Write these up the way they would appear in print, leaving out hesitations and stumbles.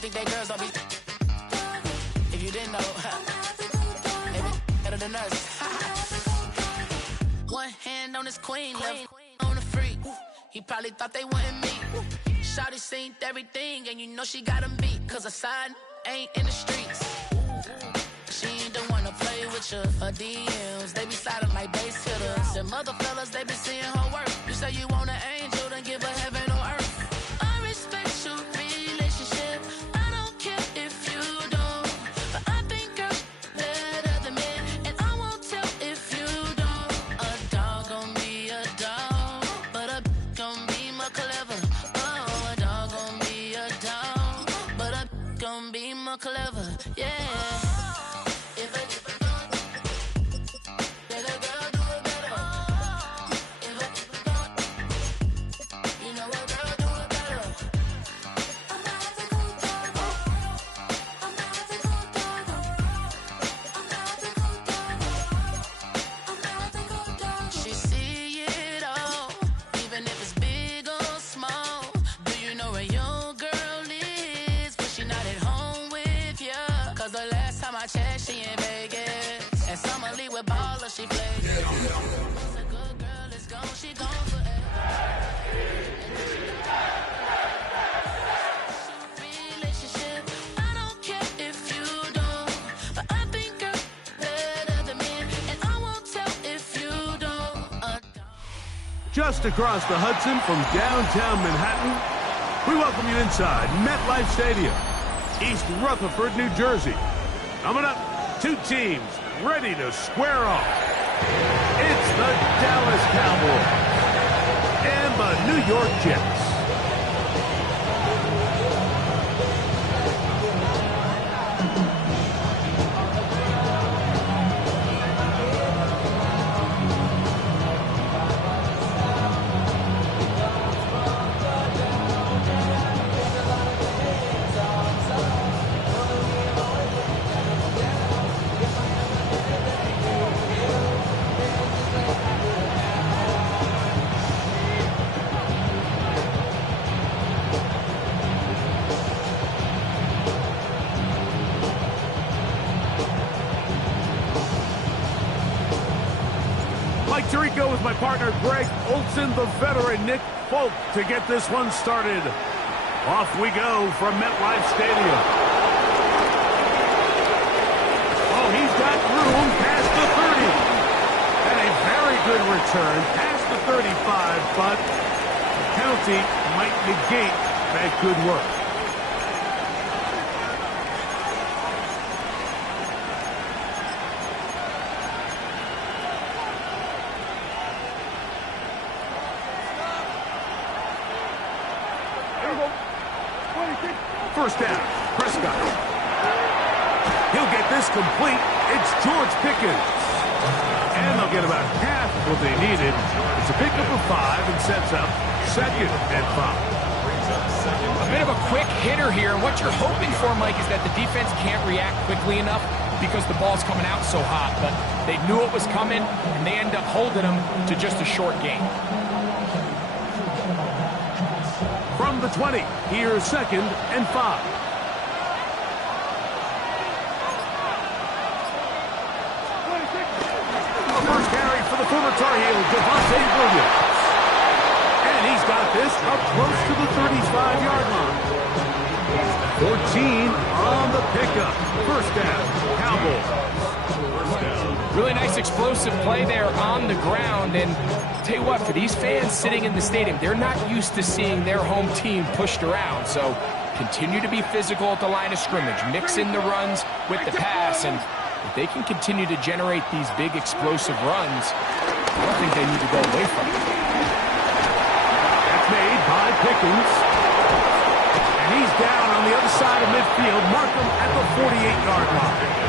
Think they girls don't be. If you didn't know, they be better than us. One hand on his queen, left on the freak. He probably thought they wanted me. Shawty seen everything, and you know she got him beat. Cause her side ain't in the streets. She ain't the one to play with you. Her DMs, they be sliding like base hitters. And mother fellas, they be seeing her work. You say you want an angel, then give her heaven on earth. I respect your relationship. I don't care if you don't. But I think girls better than men. And I won't tell if you don't. A dog gon' be a dog, but a gon' be more clever. Oh, a dog gon' be a dog, but a gon' be more clever. Yeah. She in Vegas, and Summer Lee with baller, she plays. It's a good girl, it's gone, she gone forever. Relationship, I don't care if you don't, but I think girls better than men, and I won't tell if you don't. Just across the Hudson from downtown Manhattan, we welcome you inside MetLife Stadium, East Rutherford, New Jersey. Coming up, two teams ready to square off. It's the Dallas Cowboys and the New York Jets. Mike Tirico with my partner Greg Olson, the veteran Nick Folk to get this one started. Off we go from MetLife Stadium. Oh, he's got room past the 30. And a very good return past the 35, but the penalty might negate that good work. First down, Prescott. He'll get this complete. It's George Pickens. And they'll get about half what they needed. It's a pickup of 5 and sets up second and 5. A bit of a quick hitter here. And what you're hoping for, Mike, is that the defense can't react quickly enough because the ball's coming out so hot. But they knew it was coming, and they end up holding them to just a short gain. From the 20, here's second and 5. A first carry for the former Tar Heel, Devontae Williams. And he's got this up close to the 35-yard line. 14 on the pickup. First down, Cowboys. Really nice explosive play there on the ground. And tell you what, for these fans sitting in the stadium, they're not used to seeing their home team pushed around. So continue to be physical at the line of scrimmage. Mix in the runs with the pass. And if they can continue to generate these big explosive runs, I don't think they need to go away from it. That's made by Pickens. And he's down on the other side of midfield. Mark him at the 48-yard line.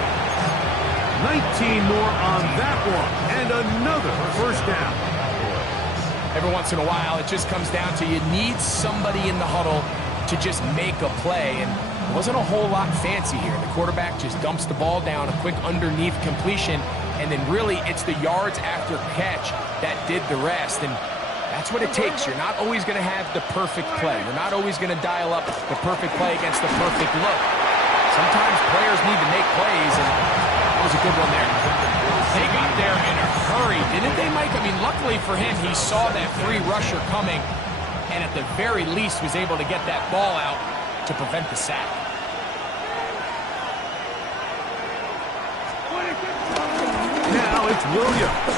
19 more on that one. And another first down. Every once in a while, it just comes down to you need somebody in the huddle to just make a play. And It wasn't a whole lot fancy here. The quarterback just dumps the ball down, a quick underneath completion, and then really it's the yards after catch that did the rest. And that's what it takes. You're not always going to have the perfect play. You're not always going to dial up the perfect play against the perfect look. Sometimes players need to make plays, and that was a good one there. They got there in a hurry, didn't they, Mike? I mean, luckily for him, he saw that free rusher coming, and at the very least was able to get that ball out to prevent the sack. Now it's Williams.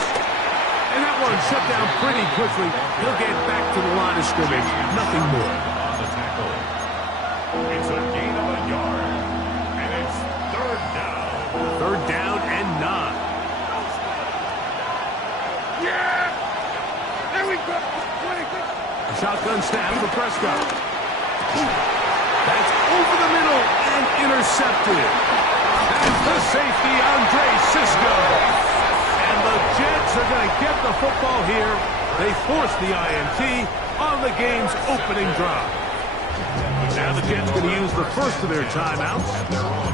And that one shut down pretty quickly. He'll get back to the line of scrimmage. Nothing more. On the tackle. It's a gain of a yard. And it's third down. Third down and 9. Yeah! There we go! A shotgun snap for Prescott. That's over the middle and intercepted. That's the safety, Andre Cisco. And the Jets are going to get the football here. They force the INT on the game's opening drive. Now the Jets going to use the first of their timeouts,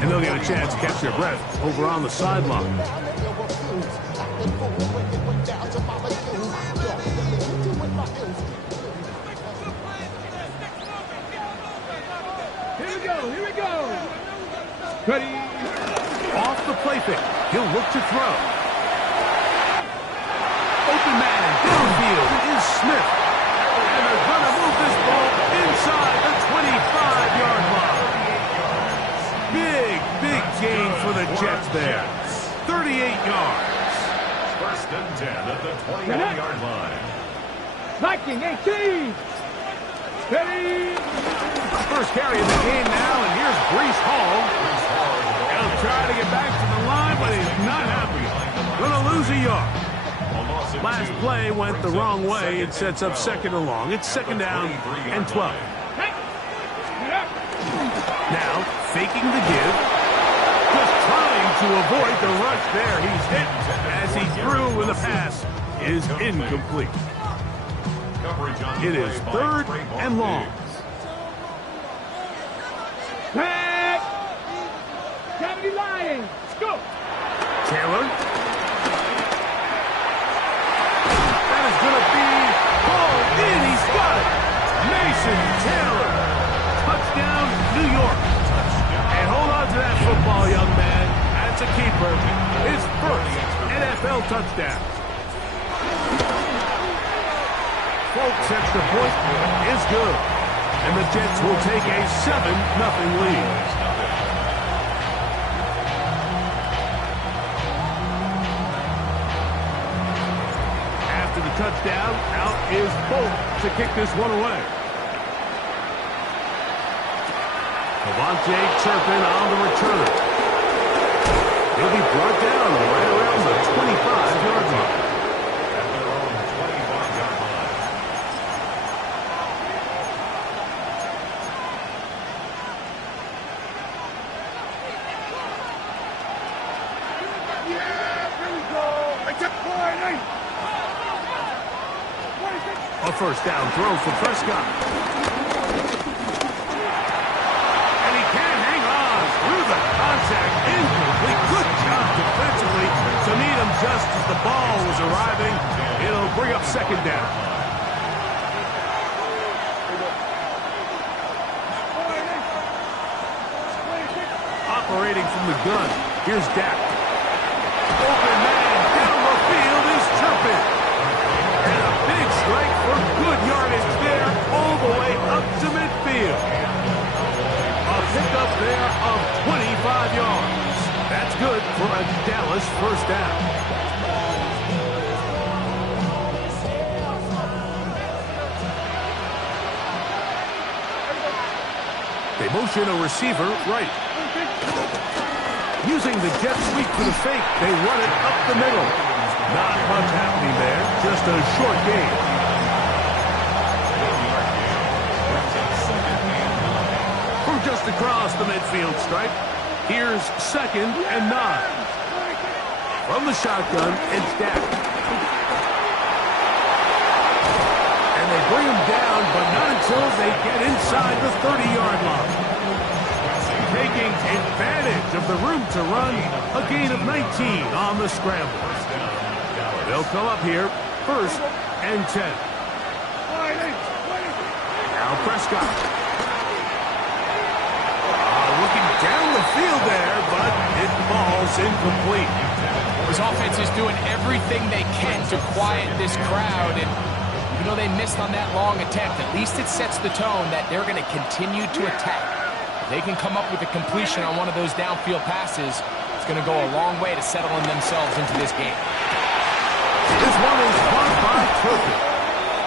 and they'll get a chance to catch their breath over on the sideline. Here we go! Ready? Off the play fake. He'll look to throw. Open man downfield is Smith. And they're going to move this ball inside the 25-yard line. Big gain for the Jets there. 38 yards. First and 10 at the 21-yard line. Viking 18! Ready? First carry of the game now, and here's Breece Hall. He'll try to get back to the line, but he's not happy. Going to lose a yard. Last play went the wrong way. It sets up second and long. It's second down and 12. Now, faking the give. Just trying to avoid the rush there. He's hit as he threw with a pass is incomplete. It is third and long. Back! Gravity Lions! Go! Taylor. That is going to be hauled in. He's got it. Mason Taylor. Touchdown, New York. And hold on to that football, young man. That's a keeper. His first NFL touchdown. Folks, extra point is good. And the Jets will take a 7-0 lead. After the touchdown, out is Bolt to kick this one away. Devontae Turpin on the return. He'll be brought down right around the 25-yard line. A first down throw for Prescott. And he can't hang on through the contact. Incomplete. Good job defensively to meet him just as the ball was arriving. It'll bring up second down. Operating from the gun. Here's Dak. Open man down the field is Turpin. And a big strike for good yardage there all the way up to midfield. A pickup there of 25 yards. That's good for a Dallas first down. They motion a receiver right. Using the jet sweep for the fake, they run it up the middle. Not much happening there, just a short gain. From just across the midfield stripe, here's second and 9. From the shotgun, it's Dak. And they bring him down, but not until they get inside the 30-yard line. taking advantage of the room to run. A gain of 19 on the scramble. They'll come up here, 1st and 10. Now Prescott. Looking down the field there, but it falls incomplete. His offense is doing everything they can to quiet this crowd, and even though they missed on that long attempt, at least it sets the tone that they're going to continue to attack. If they can come up with a completion on one of those downfield passes, it's going to go a long way to settling themselves into this game. This one is caught by Turkey.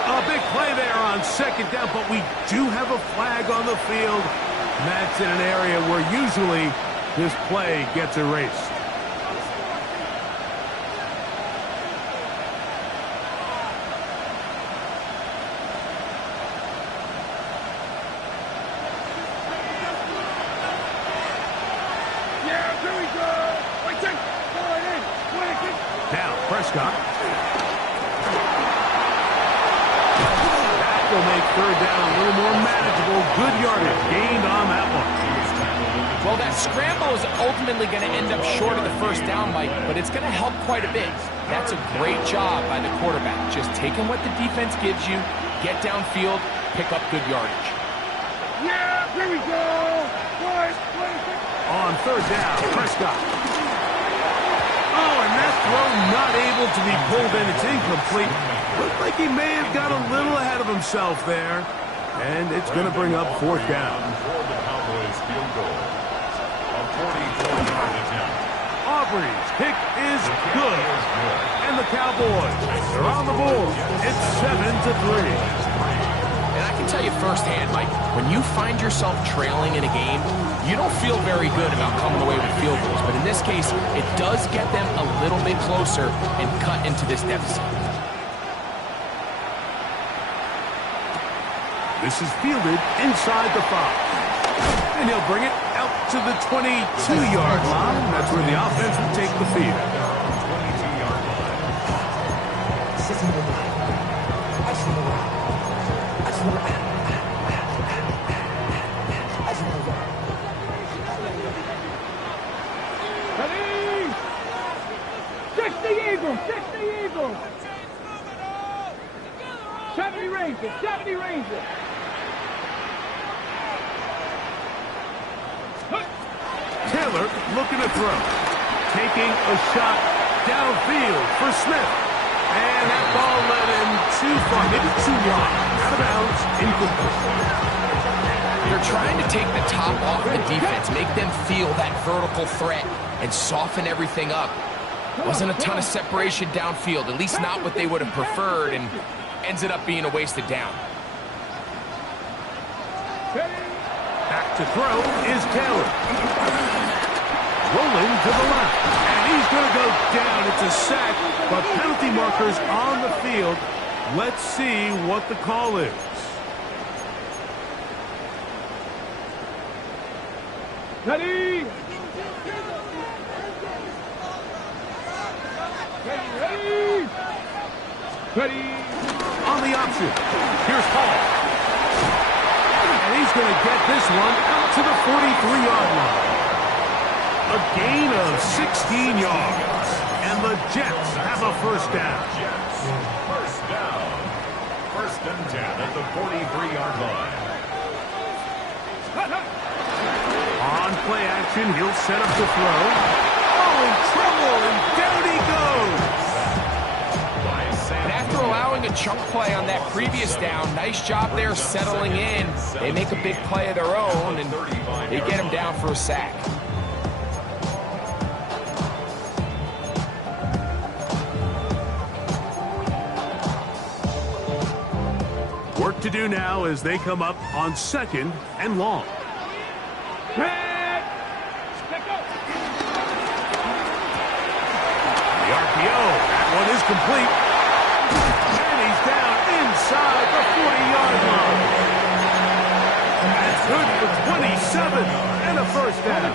A big play there on 2nd down, but we do have a flag on the field. And that's in an area where usually this play gets erased. Now, Prescott. That will make 3rd down a little more manageable. Good yardage gained on that one. Well, that scramble is ultimately going to end up short of the 1st down, Mike, but it's going to help quite a bit. That's a great job by the quarterback. Just taking what the defense gives you, get downfield, pick up good yardage. Yeah, here we go. On 3rd down, Prescott. Oh, and that throw not able to be pulled in. It's incomplete. Looked like he may have got a little ahead of himself there. And it's going to bring up 4th down. For the Cowboys field goal. A 44-yard attempt. Aubrey's kick is good. And the Cowboys are on the board. It's 7-3. And I can tell you firsthand, Mike, when you find yourself trailing in a game, you don't feel very good about coming away with field goals. But in this case, it does get them a little bit closer and cut into this deficit. This is fielded inside the 5. And he'll bring it out to the 22-yard line. That's where the offense will take the field. 22-yard line. Ready? 60 Eagles, 60 Eagles. 70 Rangers, 70 Rangers. Taylor looking to throw. Taking a shot downfield for Smith. And that ball led him too far. Maybe too wide. Out of bounds. Incomplete. They're trying to take the top off the defense, make them feel that vertical threat, and soften everything up. Wasn't a ton of separation downfield, at least not what they would have preferred, and ends it up being a wasted down. Back to throw is Taylor. Rolling to the left. And he's going to go down. It's a sack, but penalty markers on the field. Let's see what the call is. Ready? Ready? Ready? On the option. Here's Paul. And he's going to get this one out to the 43-yard line. A gain of 16 yards. And the Jets have a 1st down. Jets, 1st down. 1st and 10 at the 43-yard line. On play action, he'll set up the throw. Oh, in trouble, and down he goes. And after allowing a chunk play on that previous down, nice job there settling in. They make a big play of their own, and they get him down for a sack. Work to do now as they come up on 2nd and long. The RPO, that one is complete. And he's down inside the 40-yard line. That's good for 27 and a 1st down.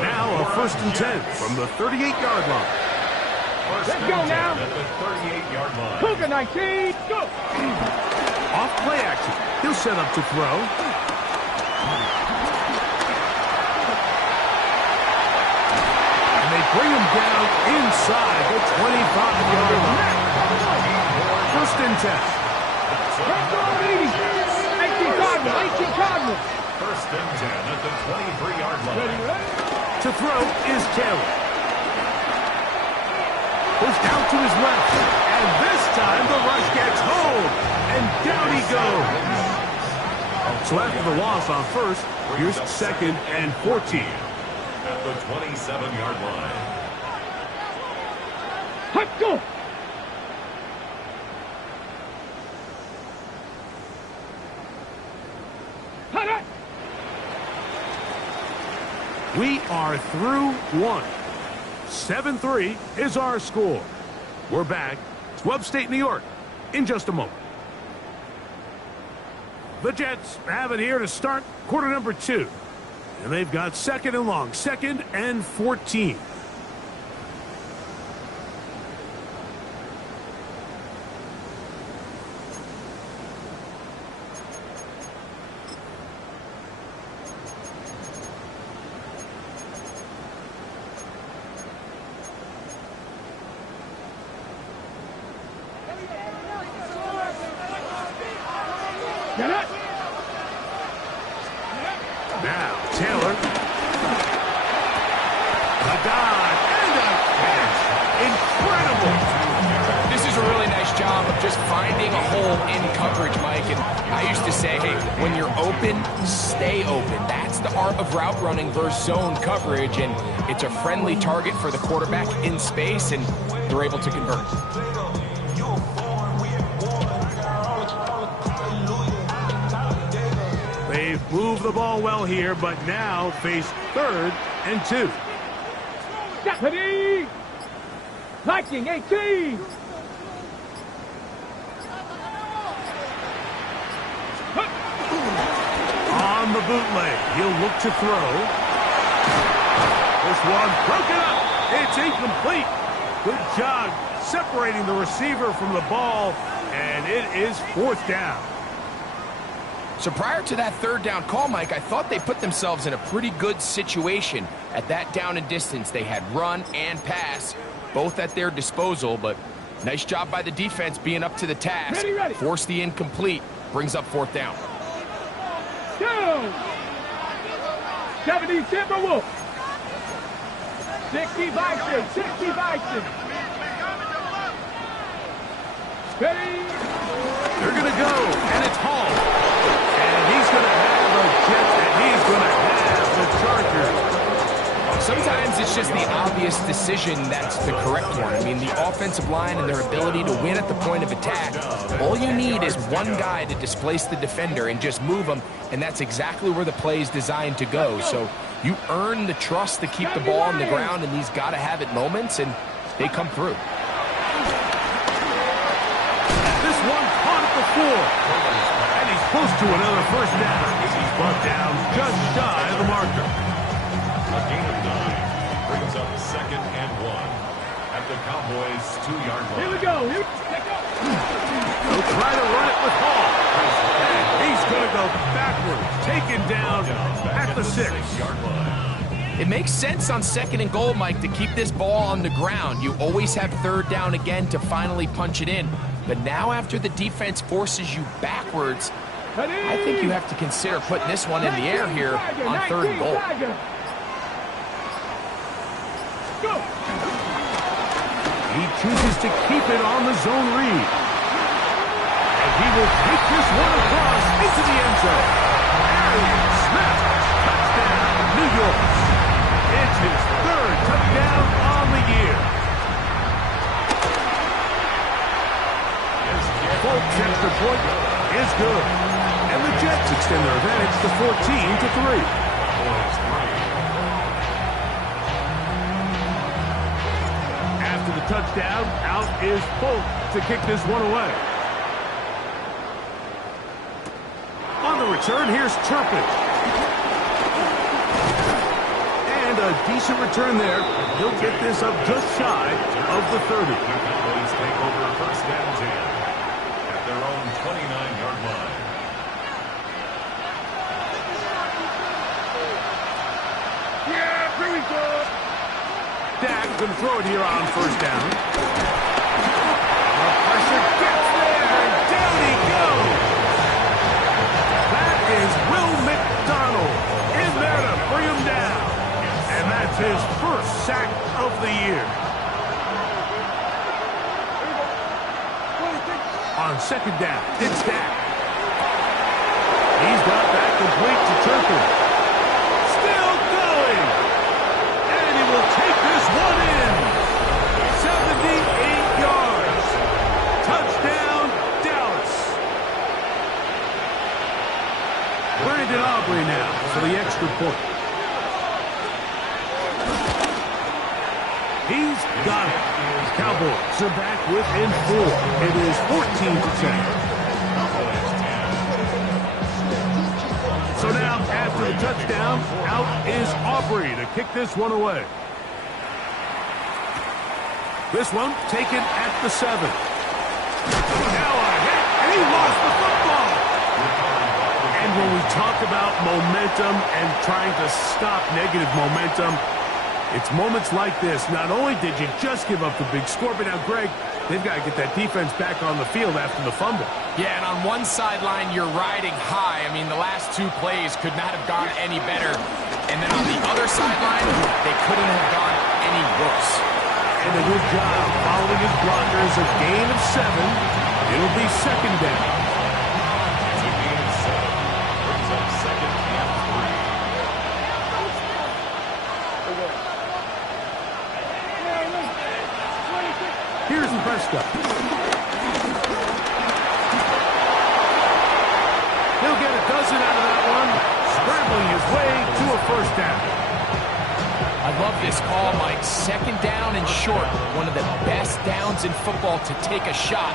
Now a 1st and 10 from the 38-yard line. Let's go now. At the 38-yard line. Cougar 19, go. Off play action. He'll set up to throw. down inside the 25-yard line. First and 10. First and 10 at the 23-yard line. To throw is Taylor. Goes out to his left. And this time the rush gets home. And down he goes. So after the loss on first, here's second and 14. At the 27-yard line. Let's go. We are through one. 7-3 is our score. We're back to upstate New York in just a moment. The Jets have it here to start quarter number 2. And they've got second and long, second and 14. Now, Taylor. A dive and a catch. Incredible. This is a really nice job of just finding a hole in coverage, Mike. And I used to say, hey, when you're open, stay open. That's the art of route running versus zone coverage. And it's a friendly target for the quarterback in space, and they're able to convert. They've moved the ball well here, but now face third and 2. Ready. Liking 18. On the bootleg, he'll look to throw. This one broken up. It's incomplete. Good job separating the receiver from the ball, and it is fourth down. So prior to that third down call, Mike, I thought they put themselves in a pretty good situation. At that down and distance, they had run and pass, both at their disposal, but nice job by the defense being up to the task. Ready. Force the incomplete, brings up fourth down. Down. 70 Timberwolves. 60 Bison. 60 Bison. Ready. They're going to go, and it's Hall. And he's going to have the Jets, and he's going to have the Chargers. Sometimes it's just the obvious decision that's the correct one. I mean, the offensive line and their ability to win at the point of attack, all you need is one guy to displace the defender and just move him, and that's exactly where the play is designed to go. So you earn the trust to keep the ball on the ground in these gotta-have-it moments, and they come through. This one caught at the 4. And he's close to another first down. He's brought down just shy of the marker. A gain of 9 brings up second and 1 at the Cowboys' 2-yard line. Here we go. They'll try to run it with Hall. And he's going to go backwards, taken down at the 6-yard line. It makes sense on second and goal, Mike, to keep this ball on the ground. You always have third down again to finally punch it in. But now after the defense forces you backwards, I think you have to consider putting this one in the air here on third and goal. He chooses to keep it on the zone read. And he will take this one across into the end zone. Arian Smith, touchdown, New York. It's his third touchdown on the year. Folks, extra point is good. And the Jets extend their advantage to 14-3. After the touchdown, out is Folk to kick this one away. On the return, here's Turpin. And a decent return there. He'll get this up just shy of the 30. The Cowboys take over first and 10 at their own 29-yard line. Yeah, here we go. Dak going to throw it here on first down. The pressure gets there, and down he goes. That is Will McDonald in there to bring him down. And that's his first sack of the year. On second down, it's Dak. He's got that complete to Turpin. Still going. And he will take this one in. 78 yards. Touchdown, Dallas. Brandon Aubrey now for the extra point. He's got it. Cowboys are back within 4. It is 14-10. So now, after the touchdown, out is Aubrey to kick this one away. This one taken at the 7. Now a hit, and he lost the football. And when we talk about momentum and trying to stop negative momentum, it's moments like this. Not only did you just give up the big score, but now, Greg, they've got to get that defense back on the field after the fumble. Yeah, and on one sideline, you're riding high. I mean, the last 2 plays could not have gone any better. And then on the other sideline, they couldn't have gone any worse. And a good job following his blockers. A gain of 7. It'll be second down. It's a gain of 7. Brings up second and 3. Here's Prescott. He'll get a dozen out of that one, scrambling his way to a first down. I love this call, Mike. Second down and short. One of the best downs in football to take a shot.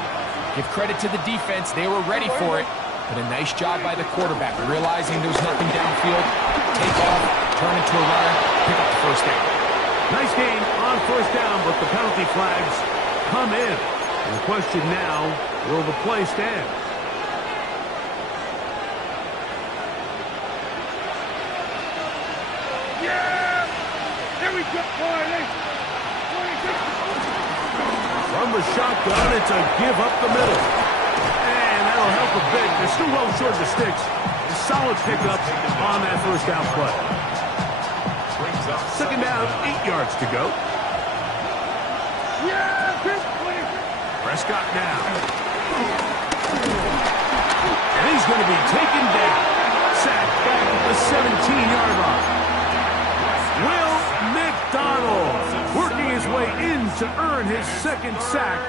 Give credit to the defense. They were ready for it. But a nice job by the quarterback, realizing there's nothing downfield. Take off, turn into a runner, pick up the first down. Nice gain on first down, but the penalty flags come in. And the question now, will the play stand? Yeah! There we go, boy. From the shotgun, it's a give up the middle. And that'll help a bit. They're still well short of the sticks. A solid pickup on that first down play. Second down, 8 yards to go. Prescott now. And he's going to be taken down. Sacked back at the 17-yard line. Will McDonald working his way in to earn his second sack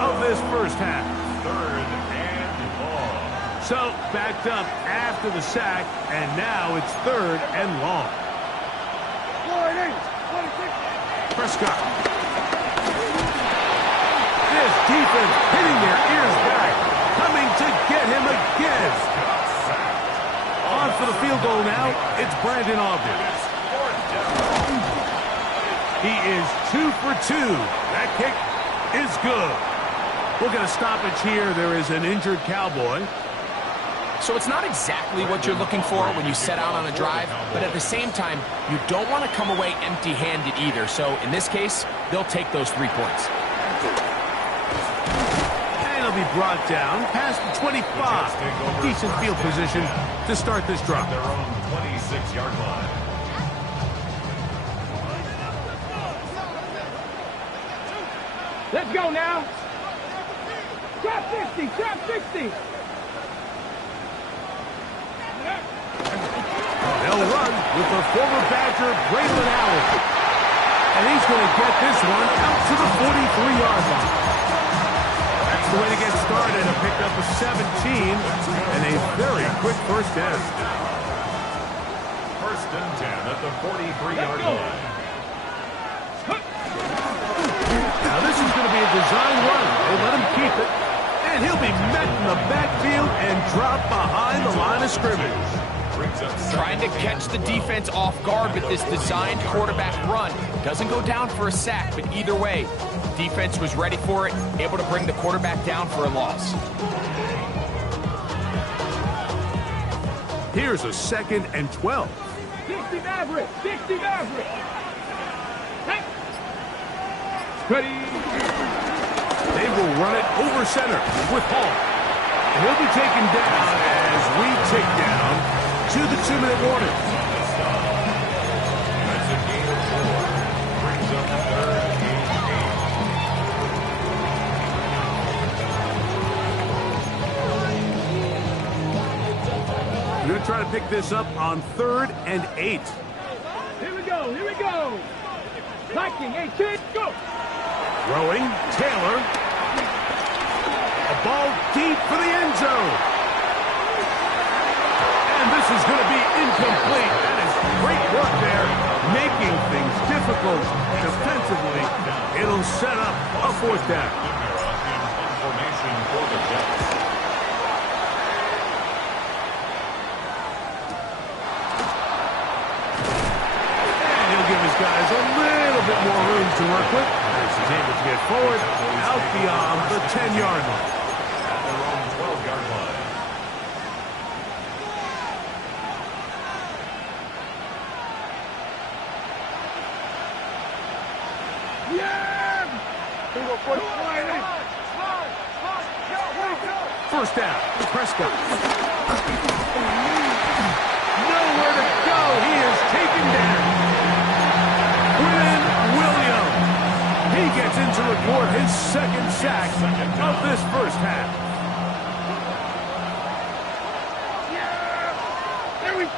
of this first half. Third and long. So backed up after the sack, and now it's third and long. Prescott. This defense hitting their ears back, coming to get him again. On for the field goal now, it's Brandon Aubrey. He is 2 for 2. That kick is good. We'll get a stoppage here. There is an injured Cowboy. So it's not exactly what you're looking for when you set out on a drive, but at the same time, you don't want to come away empty-handed either. So in this case, they'll take those 3 points. And he'll be brought down past the 25. Decent field position to start this drive. Their own 26-yard line. Let's go now. Trap 60, trap 60. They'll run with the former Badger, Braylon Allen. And he's going to get this one out to the 43-yard line. That's the way to get started. A pickup of 17 and a very quick first down. First and 10 at the 43-yard line. Now this is going to be a design run. They let him keep it. And he'll be met in the backfield and dropped behind the line of scrimmage. Trying to catch the defense off guard with this designed quarterback run. Doesn't go down for a sack, but either way, defense was ready for it, able to bring the quarterback down for a loss. Here's a 2nd and 12. 60 Maverick, 60 Maverick. Hey. Ready. They will run it over center with Hall. And he'll be taken down as we tick down to the 2-minute warning. That's a gain of 4. Brings up 3rd and 8. We're going to try to pick this up on 3rd and 8. Here we go. Here we go. Liking, 18, go. Throwing, Taylor. A ball deep for the end zone. And this is going to be incomplete. That is great work there, making things difficult defensively. It'll set up a 4th down. Formation for the Jets. And he'll give his guys a little bit more room to work with. As he's able to get forward out beyond the 10-yard line. At their own 12-yard line. Yeah! First down, Prescott. Nowhere to go. He is taken down. Quinn Williams. He gets in to record his 2nd sack of this first half. There we go.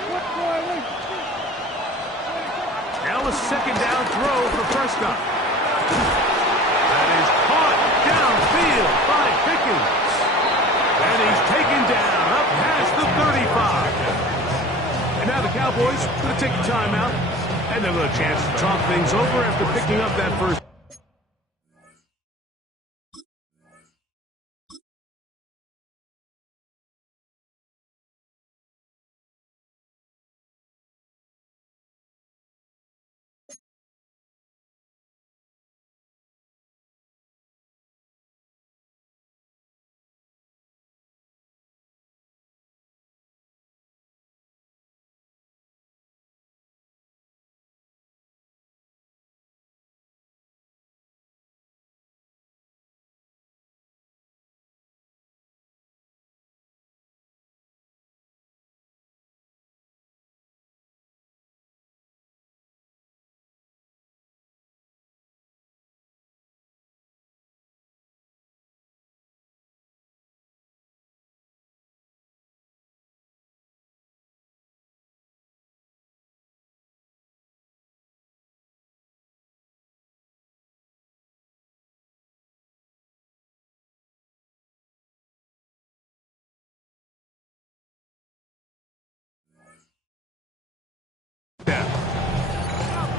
Now a 2nd down throw for Prescott. That is caught downfield by Pickens. And he's taken down up past the 35. And now the Cowboys going to take a timeout. And they'll have a chance to talk things over after picking up that first.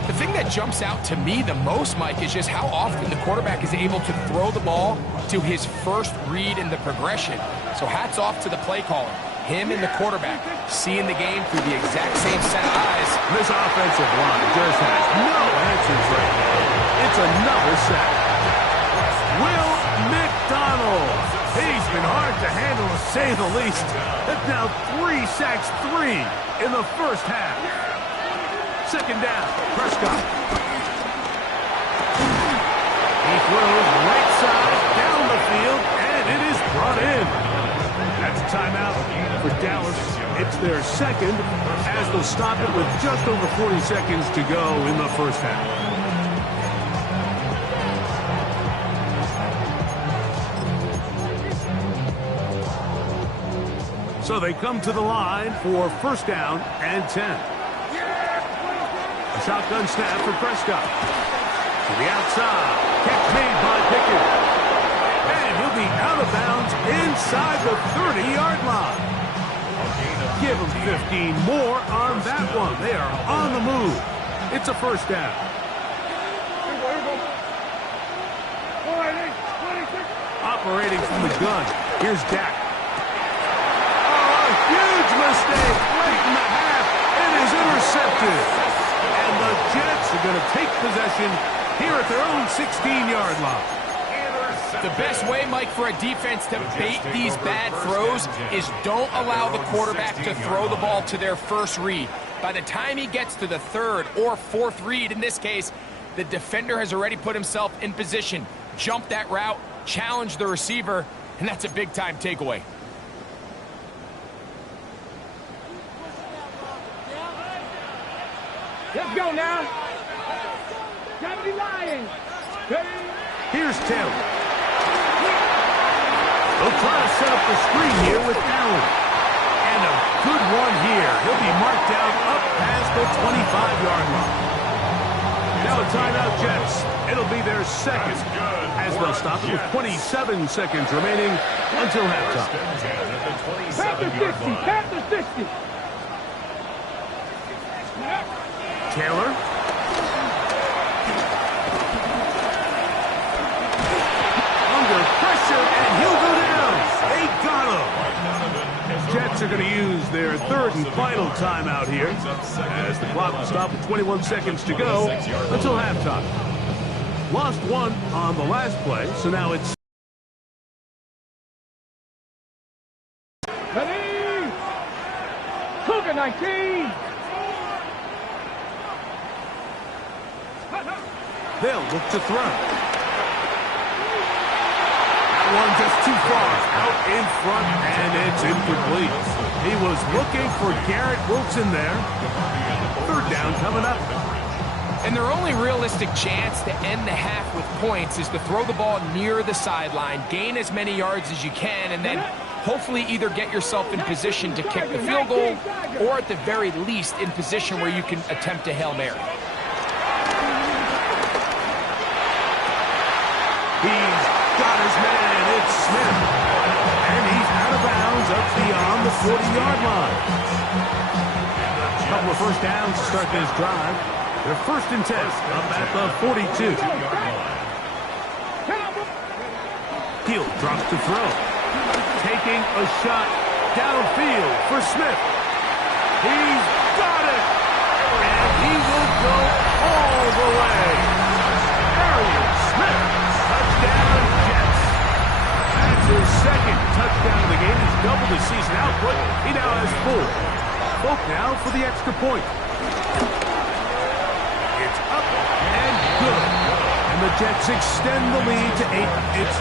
The thing that jumps out to me the most, Mike, is just how often the quarterback is able to throw the ball to his first read in the progression. So hats off to the play caller. Him and the quarterback seeing the game through the exact same set of eyes. This offensive line just has no answers right now. It's another sack. Will McDonald. He's been hard to handle, to say the least. That's now 3 sacks, 3 in the first half. 2nd down, Prescott. He throws right side down the field, and it is brought in. That's a timeout for Dallas. It's their 2nd, as they'll stop it with just over 40 seconds to go in the first half. So they come to the line for 1st down and 10. A shotgun snap for Prescott. To the outside. Catch made by Pickens. And he'll be out of bounds inside the 30-yard line. Give him 15 more on that one. They are on the move. It's a 1st down. Operating from the gun. Here's Dak. Huge mistake late in the half. It is intercepted. And the Jets are going to take possession here at their own 16-yard line. The best way, Mike, for a defense to bait these bad throws is don't allow the quarterback to throw the ball to their first read. By the time he gets to the 3rd or 4th read, in this case, The defender has already put himself in position, jumped that route, challenged the receiver, and that's a big-time takeaway. Let's go now. Cavity Lions. Here's Taylor. They'll try to set up the screen here with Allen. And a good one here. He'll be marked down up past the 25-yard line. Now a timeout, Jets. It'll be their second, as they'll stop it with 27 seconds remaining until halftime. Panther 60. Panther 60. Taylor. Under pressure, and he'll go down. They got him. Jets are going to use their third and final timeout here, as the clock will stop with 21 seconds to go until halftime. Lost one on the last play, so now it's... Ready. Cougar 19. They'll look to throw. That one just too far out in front, and it's incomplete. He was looking for Garrett Wilson there. Third down coming up. And their only realistic chance to end the half with points is to throw the ball near the sideline, gain as many yards as you can, and then hopefully either get yourself in position to kick the field goal or at the very least in position where you can attempt a Hail Mary. He's got his man. It's Smith. And he's out of bounds up beyond the 40-yard line. A couple of first downs to start this drive. Their first and 10 up at the 42. Hill drops to throw. Taking a shot downfield for Smith. He's got it. And he will go all the way. Arian Smith. Touchdown, Jets. That's his second touchdown of the game. He's doubled his season output. He now has 4. Folk now for the extra point. It's up and good. And the Jets extend the lead to 8. It's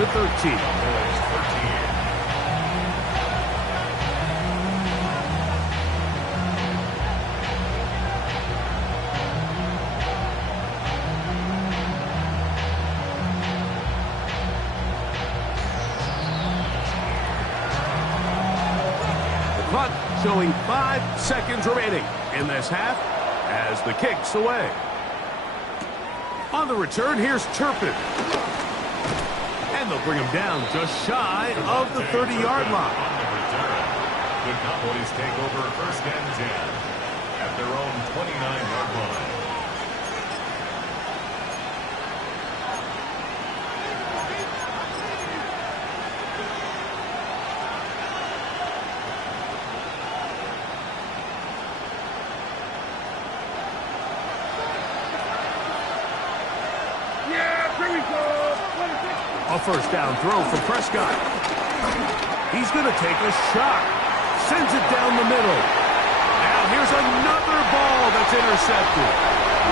21-13. Showing 5 seconds remaining in this half as the kick's away. On the return, here's Turpin. And they'll bring him down just shy of the 30-yard line. The Cowboys take over first and 10 at their own 29-yard line. A first down throw for Prescott. He's going to take a shot. Sends it down the middle. Now here's another ball that's intercepted.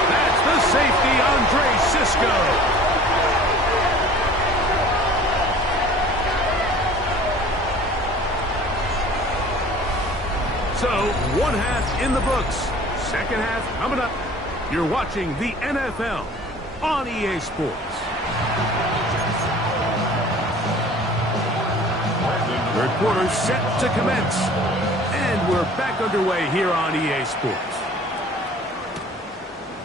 That's the safety, Andre Cisco. So, one half in the books. Second half coming up. You're watching the NFL on EA Sports. Third quarter set to commence. And we're back underway here on EA Sports.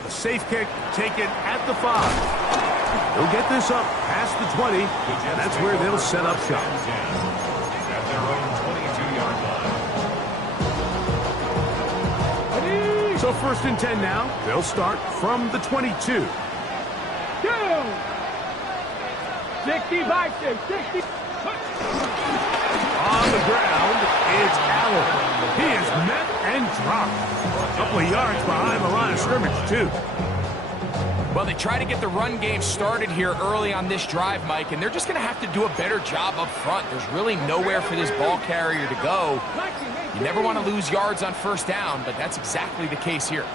A safe kick taken at the 5. They'll get this up past the 20, and that's where they'll set up shop. At their own 22-yard line. So first and 10 now. They'll start from the 22. 60 by 60. On the ground, it's Allen. He is met and dropped. A couple of yards behind the line of scrimmage, too. Well, they try to get the run game started here early on this drive, Mike, and they're just going to have to do a better job up front. There's really nowhere for this ball carrier to go. You never want to lose yards on first down, but that's exactly the case here.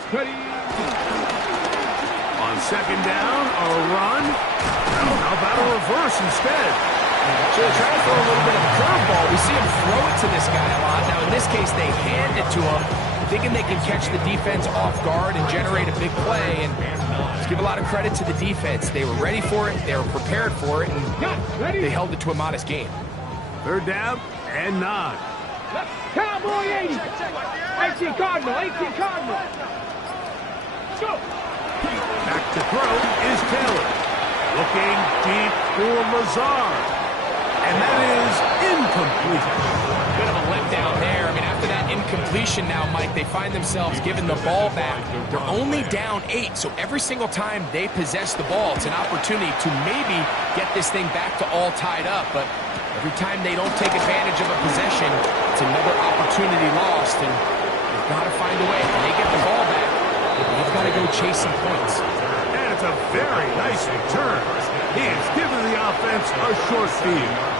second down, a run. How about a reverse instead? So they're trying to throw a little bit of a curveball. We see him throw it to this guy a lot. Now, in this case, they hand it to him, thinking they can catch the defense off guard and generate a big play. And let's give a lot of credit to the defense. They were ready for it, they were prepared for it, and they held it to a modest gain. Third down and 9. Cowboy 80. 18 Cardinal. 18 Cardinal. Let's go. Back to throw is Taylor. Looking deep for Lazard. And that is incomplete. Bit of a letdown there. I mean, after that incompletion now, Mike, they find themselves giving the ball back. They're only down 8, so every single time they possess the ball, it's an opportunity to maybe get this thing back to all tied up. But every time they don't take advantage of a possession, it's another opportunity lost, and they've got to find a way. When they get the ball back, they've got to go chase some points. And it's a very nice return. He has given the offense a short field.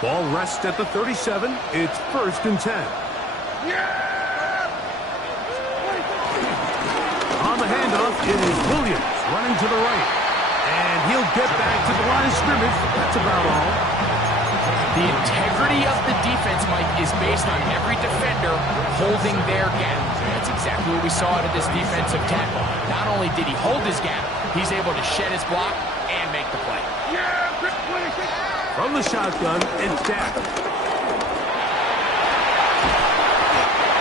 Ball rests at the 37. It's 1st and 10. On the handoff, it is Williams running to the right. And he'll get back to the line of scrimmage. That's about all. The integrity of the defense, Mike, is based on every defender holding their gap. That's exactly what we saw out of this defensive tackle. Not only did he hold his gap, he's able to shed his block and make the play. From the shotgun, it's Dak.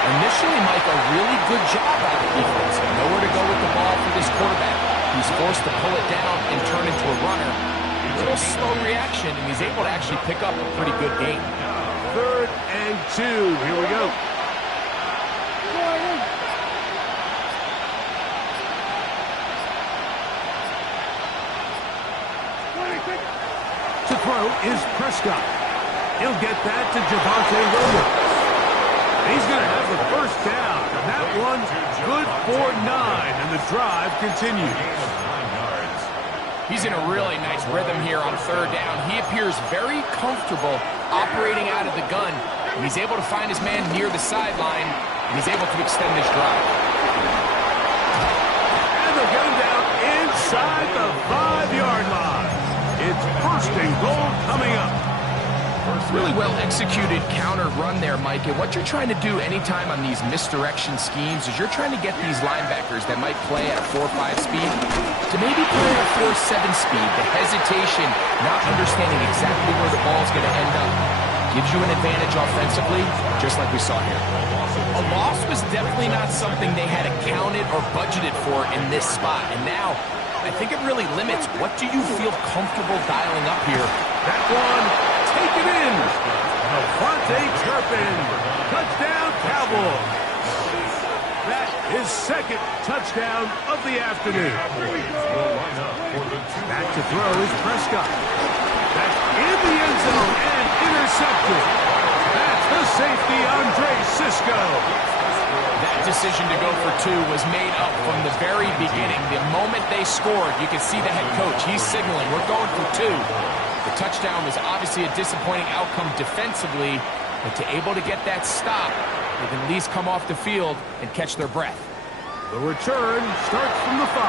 Initially, Mike, a really good job out of defense. Nowhere to go with the ball for this quarterback. He's forced to pull it down and turn into a runner. A little slow reaction, and he's able to actually pick up a pretty good gain. 3rd and 2. Here we go. To throw is Prescott. He'll get that to Javonte Williams. He's going to have the first down. And that one good for 9. And the drive continues. He's in a really nice rhythm here on 3rd down. He appears very comfortable operating out of the gun. And he's able to find his man near the sideline. And he's able to extend this drive. And they'll get him down inside the 5-yard line. It's 1st and goal coming up. Really well executed counter run there, Mike. And what you're trying to do anytime on these misdirection schemes is you're trying to get these linebackers that might play at 4-5 speed to maybe play at 4-7 speed. The hesitation, not understanding exactly where the ball's going to end up, gives you an advantage offensively, just like we saw here. A loss was definitely not something they had accounted or budgeted for in this spot. And now, I think it really limits what do you feel comfortable dialing up here. That one, take it in. Devontae Turpin, touchdown Cowboys. That is 2nd touchdown of the afternoon. Back to throw is Prescott. That's in the end zone and intercepted. That's the safety, Andre Sisco. That decision to go for 2 was made up from the very beginning. The moment they scored, you can see the head coach. He's signaling, we're going for 2. The touchdown was obviously a disappointing outcome defensively, but to able to get that stop, they can at least come off the field and catch their breath. The return starts from the 5.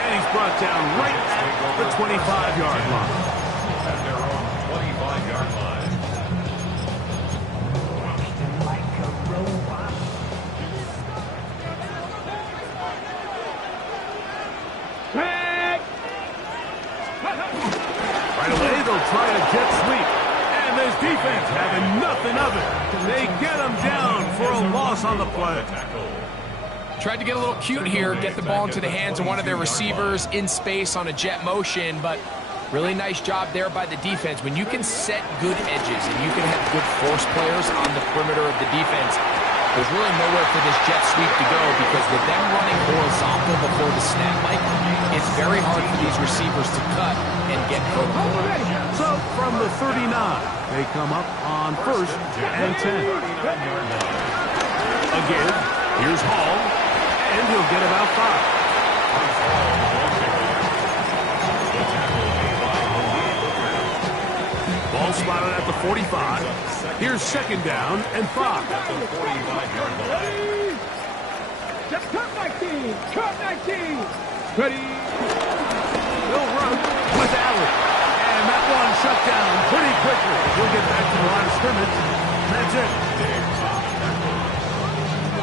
And he's brought down right at the 25-yard line. At their own 25-yard line. Right away, they'll try a jet sweep. And this defense having nothing of it. They get him down for a loss on the play. Tried to get a little cute here, get the ball into the hands of one of their receivers in space on a jet motion, but really nice job there by the defense. When you can set good edges and you can have good force players on the perimeter of the defense, there's really nowhere for this jet sweep to go because with them running horizontal before the snap, Mike, it's very hard for these receivers to cut and get hurt. So from the 39, they come up on 1st and 10. Again, here's Hall, and he'll get about 5. Ball Ball spotted at the 45. Here's second down and 5. At the 45-yard line. Cut 19. Cut 19. Ready. They'll run with Allen. And that one shut down pretty quickly. He'll get back to the line of scrimmage. That's it.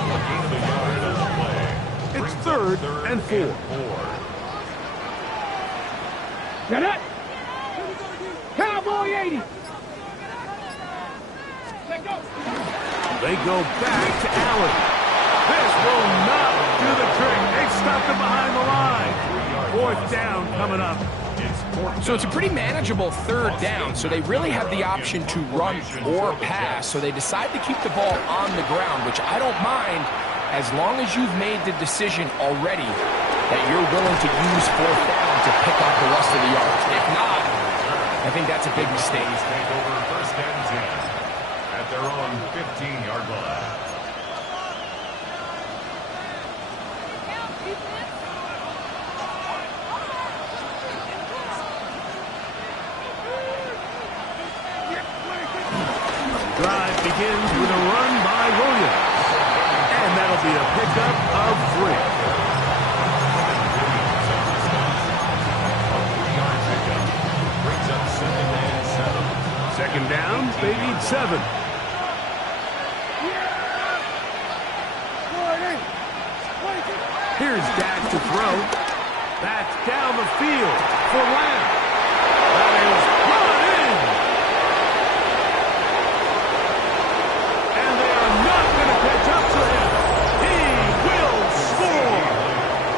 A gain of a yard on the play. It's third and 4. Get it. Cowboy 80. Let go. They go back to Allen. This will not do the trick. They stopped him behind the line. Fourth down coming up. So it's a pretty manageable third down, so they really have the option to run or pass. So they decide to keep the ball on the ground, which I don't mind as long as you've made the decision already that you're willing to use fourth down to pick up the rest of the yards. If not, I think that's a big mistake. Take over first and 10 at their own 15-yard line. Drive begins with a run by Williams. And that'll be a pickup of 3. Second down, they need 7. Here's Dak to throw. That's down the field for Lamb. That is brought in. And they are not going to catch up to him. He will score.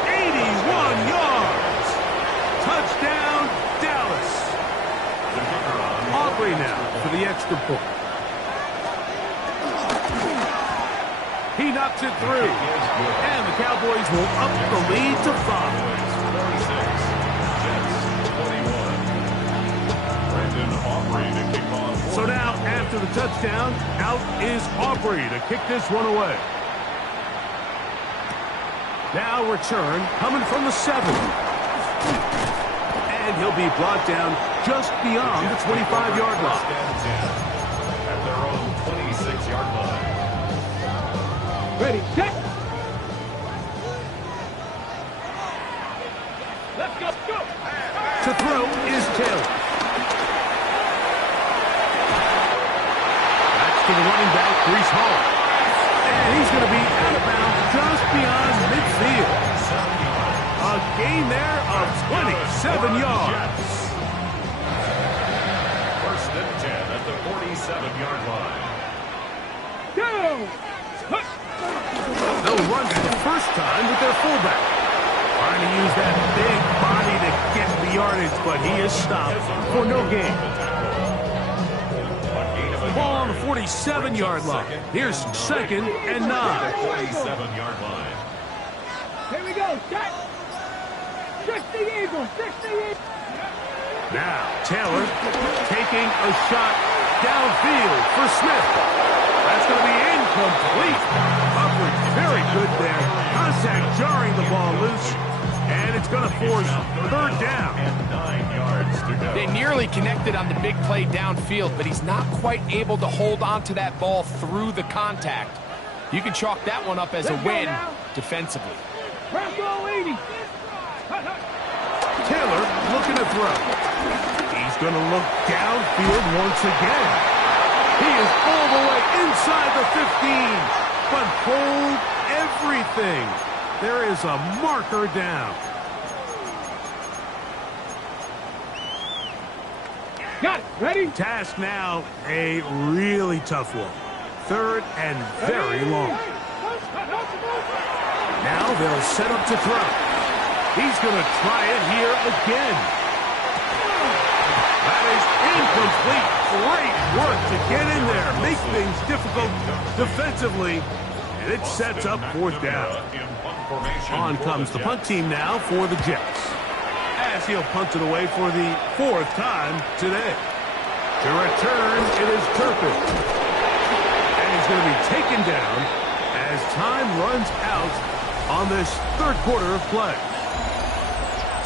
81 yards. Touchdown, Dallas. Aubrey now for the extra point. He knocks it through. And the Cowboys will up the lead to 5. So now, after the touchdown, out is Aubrey to kick this one away. Now return coming from the 7. And he'll be brought down just beyond the 25-yard line. At their own 26-yard line. Ready, set. Let's go, go. To throw is Taylor. That's to the running back, Breece Hall. And he's going to be out of bounds just beyond midfield. A gain there of 27 yards. First and 10 at the 47-yard line. Go. They'll run for the first time with their fullback. Trying to use that big body to get the yardage, but he is stopped for no gain. Ball on the 47-yard line. Here's second and 9. 47-yard line. Here we go, set. 60 Eagles, 60 Eagles. Now, Taylor taking a shot downfield for Smith. That's going to be incomplete. Coverage very good there. Contact jarring the ball loose. And it's going to force third down. And 9 yards to go. They nearly connected on the big play downfield, but he's not quite able to hold on to that ball through the contact. You can chalk that one up as a win defensively. Bronco 80. Taylor looking to throw. He's going to look downfield once again. He is all the way inside the 15. But hold everything. There is a marker down. Got it. Ready? Task now, a really tough one. Third and very long. Now they'll set up to throw. He's going to try it here again. That is incomplete. Great work to get in there. Make things difficult defensively. And it sets up fourth down. On comes the punt team now for the Jets. As he'll punt it away for the 4th time today. To return, it is Turpin. And he's going to be taken down as time runs out on this third quarter of play.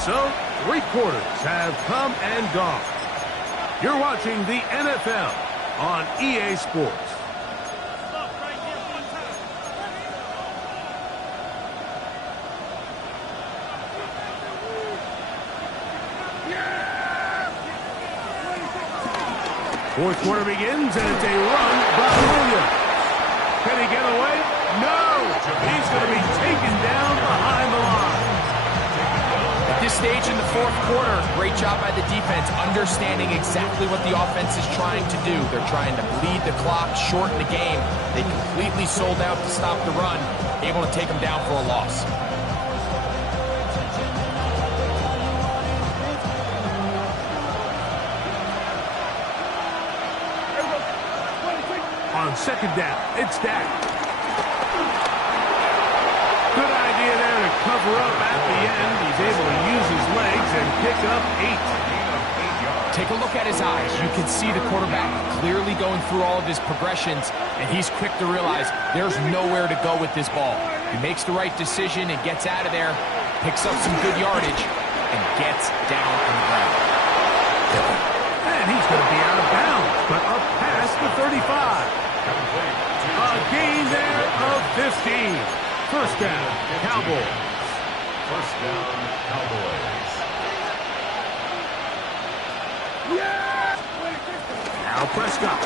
So, 3 quarters have come and gone. You're watching the NFL on EA Sports. Fourth quarter begins, and it's a run by Williams. Can he get away? No! He's going to be taken down behind the line. At this stage in the fourth quarter, great job by the defense, understanding exactly what the offense is trying to do. They're trying to bleed the clock, shorten the game. They completely sold out to stop the run, able to take them down for a loss. On second down, it's Dak. Good idea there to cover up at the end. He's able to use his legs and pick up 8. Take a look at his eyes. You can see the quarterback clearly going through all of his progressions, and he's quick to realize there's nowhere to go with this ball. He makes the right decision and gets out of there, picks up some good yardage, and gets down on the ground. And he's going to be out of bounds, but up past the 35. A gain there of 15. First down, Cowboys. First down, Cowboys. Now Prescott.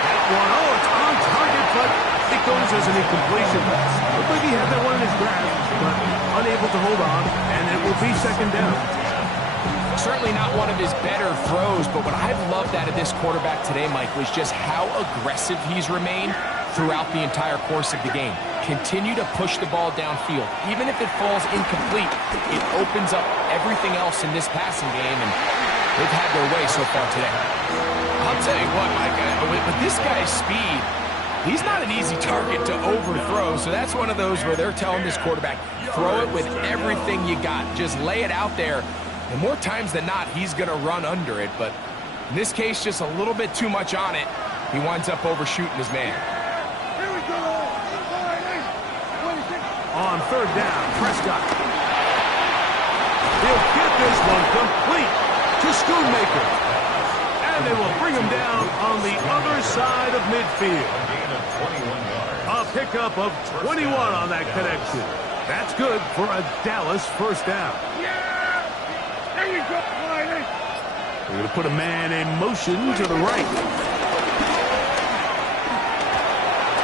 That one, it's on target, but it goes as an incompletion. Looked like he had that one in his grasp, but unable to hold on, and it will be second down. Certainly not one of his better throws, but what I've loved out of this quarterback today, Mike, was just how aggressive he's remained throughout the entire course of the game. Continue to push the ball downfield. Even if it falls incomplete, it opens up everything else in this passing game, and they've had their way so far today. I'll tell you what, Mike, with this guy's speed, he's not an easy target to overthrow, so that's one of those where they're telling this quarterback, throw it with everything you got. Just lay it out there. And more times than not, he's going to run under it. But in this case, just a little bit too much on it. He winds up overshooting his man. On third down, Prescott. He'll get this one complete to Schoonmaker. And they will bring him down on the other side of midfield. A pickup of 21 on that connection. That's good for a Dallas first down. We're going to put a man in motion to the right.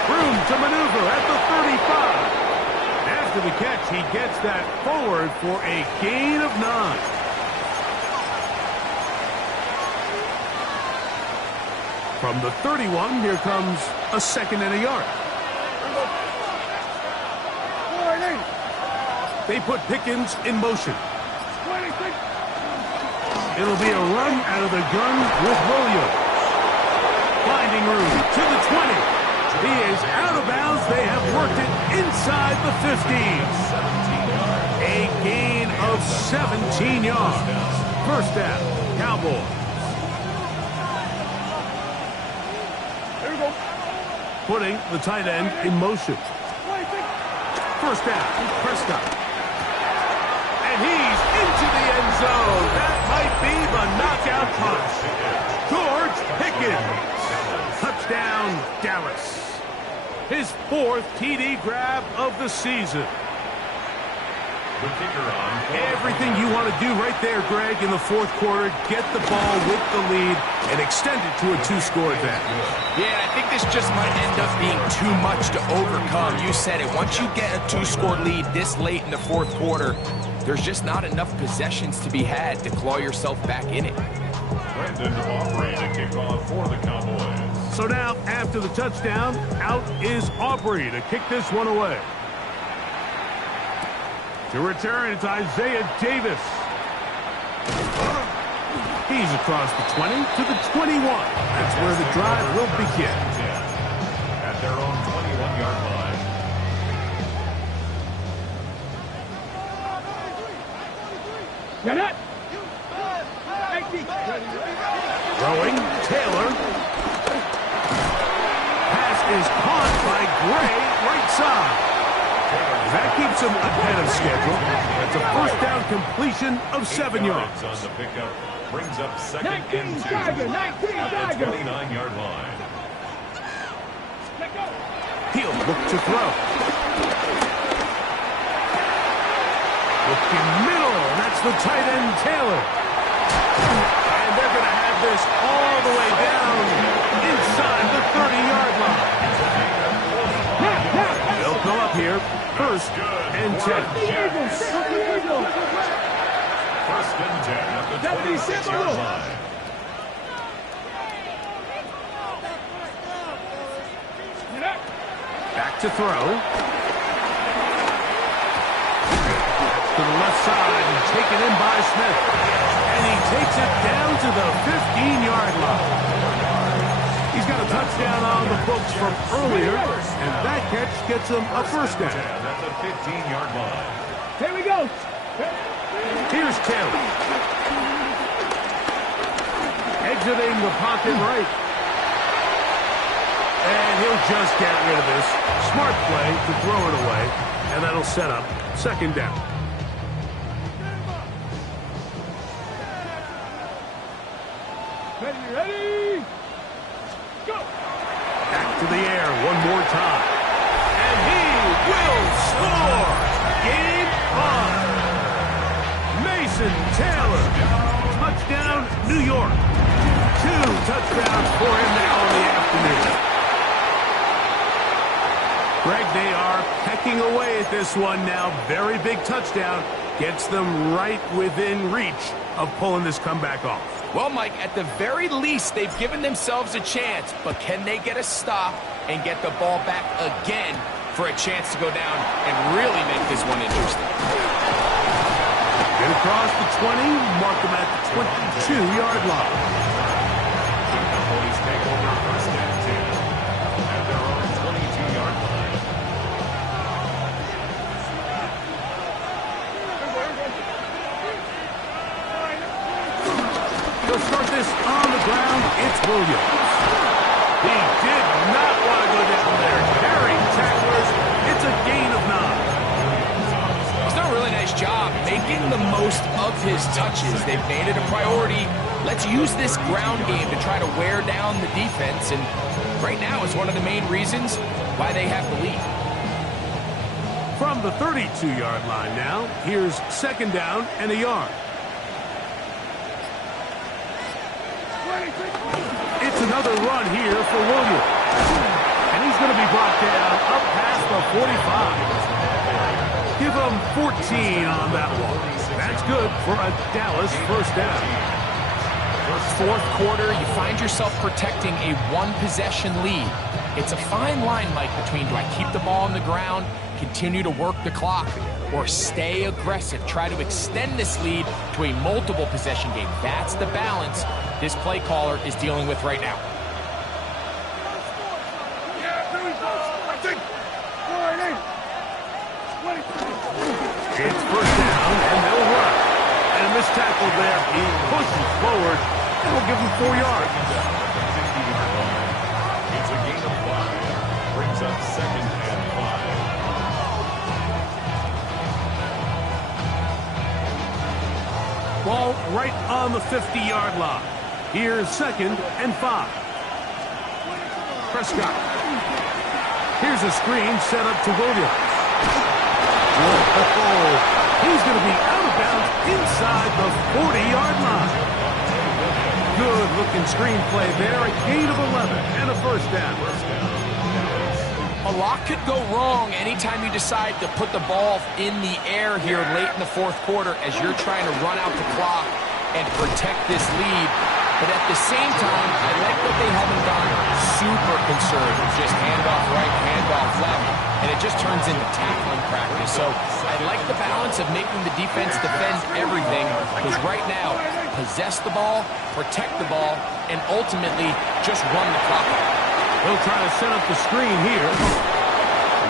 Room to maneuver at the 35. After the catch, he gets that forward for a gain of 9. From the 31, here comes a second and a yard. They put Pickens in motion. It'll be a run out of the gun with Williams. Finding room to the 20. He is out of bounds. They have worked it inside the 15. A gain of 17 yards. First down, Cowboys. There we go. Putting the tight end in motion. First down, Prescott. And he's into the end zone. That might be the knockout punch. George Pickens. Touchdown, Dallas. His 4th TD grab of the season. The kicker on. Everything you want to do right there, Greg, in the fourth quarter. Get the ball with the lead and extend it to a 2-score advantage. Yeah, I think this just might end up being too much to overcome. You said it. Once you get a 2-score lead this late in the fourth quarter, there's just not enough possessions to be had to claw yourself back in it. Brandon Aubrey to kick off for the Cowboys. So now, after the touchdown, out is Aubrey to kick this one away. To return, it's Isaiah Davis. He's across the 20 to the 21. That's where the drive will begin. At their own 21-yard line. Get it! Throwing, Taylor. Pass is caught by Gray, right side. That keeps them ahead of schedule. That's a first down completion of 7 yards. On the pickup brings up second 19 and 2 Tiger, 19 at the Tiger. 29-yard line. He'll look to throw. Looking middle. That's the tight end, Taylor. And they're going to have this all the way down inside the 30-yard line. They'll go up here. First and 10. First and 10 at the 26-yard line. Back to throw. To the left side and taken in by Smith. And he takes it down to the 15-yard line. He's got a touchdown on the books from earlier, and that catch gets him a first down. At the 15-yard line. Here we go. Here's Taylor. Exiting the pocket right. And he'll just get rid of this. Smart play to throw it away, and that'll set up second down. Ready? Go! Back to the air one more time. And he will score! Game on! Mason Taylor. Touchdown, New York. 2 touchdowns for him now in the afternoon. Greg, they are pecking away at this one now. Very big touchdown. Gets them right within reach of pulling this comeback off. Well, Mike, at the very least, they've given themselves a chance, but can they get a stop and get the ball back again for a chance to go down and really make this one interesting? Get across the 20, mark them at the 22-yard line. The Cowboys take over first and 10 at their own 22-yard line. They'll start this on the ground. It's Williams. He did not want to go down there. Carrying tacklers. It's a gain of 9. He's done a really nice job making the most of his touches. They've made it a priority. Let's use this ground game to try to wear down the defense, and right now it's one of the main reasons why they have the lead. From the 32-yard line now, here's second down and a yard. It's another run here for Williams. And he's going to be brought down up past the 45. Give him 14 on that one. That's good for a Dallas first down. Fourth quarter, you find yourself protecting a one-possession lead. It's a fine line, Mike, between do I keep the ball on the ground, continue to work the clock, or stay aggressive, try to extend this lead to a multiple possession game. That's the balance this play caller is dealing with right now. It's first down, and they'll run. And a missed tackle there. He pushes forward, and will give him 4 yards. It's a gain of 5. Brings up second and 5. Ball right on the 50-yard line. Here's second and 5. Prescott. Here's a screen set up to Williams. Whoa. He's going to be out of bounds inside the 40-yard line. Good-looking screen play there. A gain of 11 and a first down. A lot could go wrong anytime you decide to put the ball in the air here late in the fourth quarter as you're trying to run out the clock and protect this lead. But at the same time, I like that they haven't gone super conservative. Just handoff right, handoff left, and it just turns into tackling practice. So I like the balance of making the defense defend everything, because right now, possess the ball, protect the ball, and ultimately just run the clock out. They'll try to set up the screen here.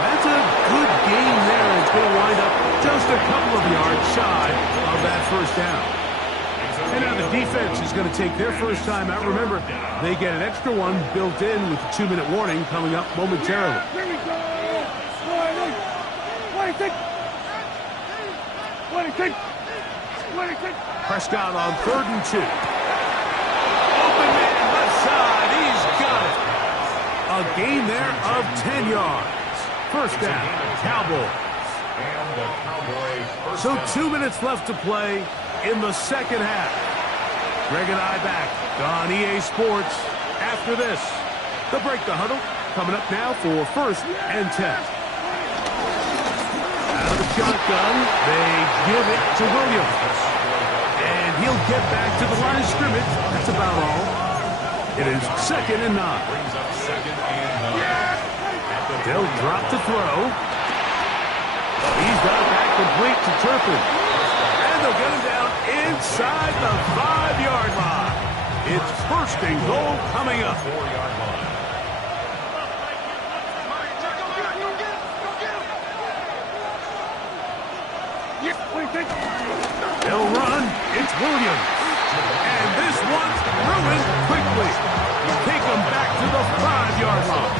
That's a good game there. It's going to wind up just a couple of yards shy of that first down. And now the defense is going to take their first time out. Remember, they get an extra one built in with the 2-minute warning coming up momentarily. Here we go. 26. 26. 26. Prescott on 3rd and 2. Open man left side. He's got it. A gain there of 10 yards. First down, Cowboys. And the Cowboys first So down. 2 minutes left to play in the second half. Greg and I back on EA Sports after this. The Break the Huddle coming up now for 1st and 10. Out of the shotgun, they give it to Williams. And he'll get back to the line of scrimmage. That's about all. It is 2nd and 9. Brings up 2nd and 9. They'll drop to throw. He's got it back complete to Turpin. And they'll get him down inside the 5-yard line. It's 1st and goal coming up. 4-yard line. They'll run. It's Williams. And this one's ruined quickly. Take him back to the 5-yard line.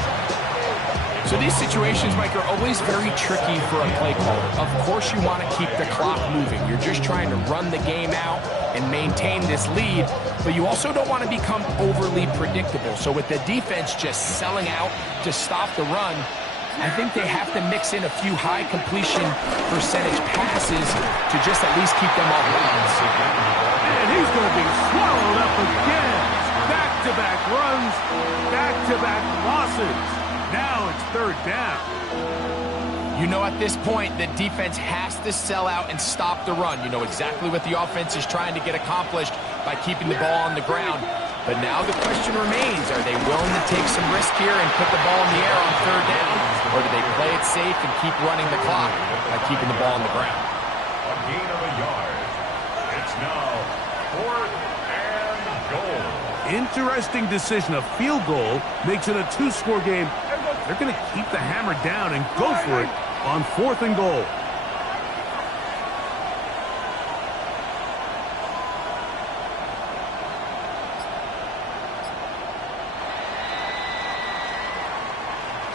So these situations, Mike, are always very tricky for a play caller. Of course you want to keep the clock moving. You're just trying to run the game out and maintain this lead, but you also don't want to become overly predictable. So with the defense just selling out to stop the run, I think they have to mix in a few high completion percentage passes to just at least keep them off balance. And he's going to be swallowed up again. Back-to-back runs, back-to-back losses. Now it's 3rd down. You know at this point the defense has to sell out and stop the run. You know exactly what the offense is trying to get accomplished by keeping the ball on the ground. But now the question remains, are they willing to take some risk here and put the ball in the air on 3rd down? Or do they play it safe and keep running the clock by keeping the ball on the ground? A gain of a yard. It's now 4th and goal. Interesting decision. A field goal makes it a 2-score game. They're going to keep the hammer down and go for it on 4th and goal.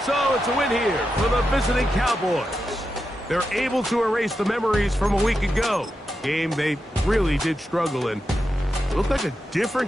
So it's a win here for the visiting Cowboys. They're able to erase the memories from a week ago. Game they really did struggle in. It looked like a different